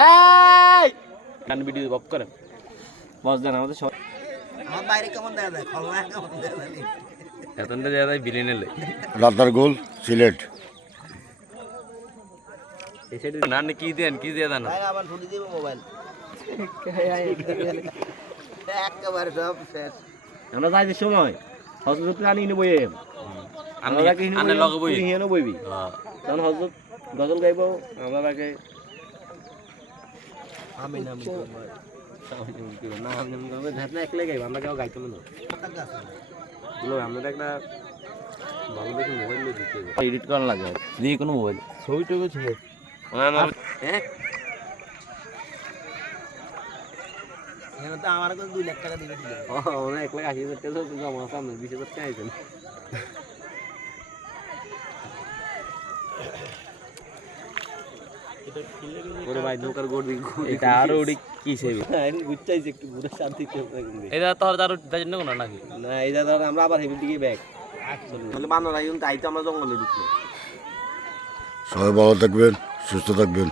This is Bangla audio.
এই গান ভিডিও বক করে বস দেন আমাদের সব আমার বাইরে কেমন দেখা যায় খলনা কেমন দেখা যায় এতটা দেয়া যায় বিলিয়নে লে রাতার গোল সিলেট এই সাইডে না কি দেন কি দিয়ে দেন ভাই আবার ধুলি দিব মোবাইল একেবারে সব শেষ আমরা যাই যে সময় হজরত আনি নে বইয়ে আমরা কি আনে লগে বই হিয়ানো বইবি তখন হজরত গজল গাইবো আমরা আগে আমি নাম না আমি ঝাটনা একলে গাইবো আমরা কেউ গাইতে না বলো আমরা একটা ভালো দেখে মোবাইল দিতে হবে এডিট করা লাগে দিয়ে কোনো মোবাইল ছবি টবি ছিল হ্যাঁ তো আমার কাছে 2 লাখ টাকা দিবে ওরা 1,80,000 টাকা তো জমা সামনে 20,000 টাকা আইছেন ওরে ভাই নৌকার গোড় দিক এটা আরো ওডি কি সেবে আমি বুঝাইছি একটু পুরো শান্তি করতে এটা তো আর দাজন্য কোন নাকি না এটা ধর আমরা আবার হেভি দিকে ব্যাক তাহলে বানর আইন তাই তো আমরা জঙ্গলে ঢুকলো সবাই ভালো থাকবেন সুস্থ থাকবেন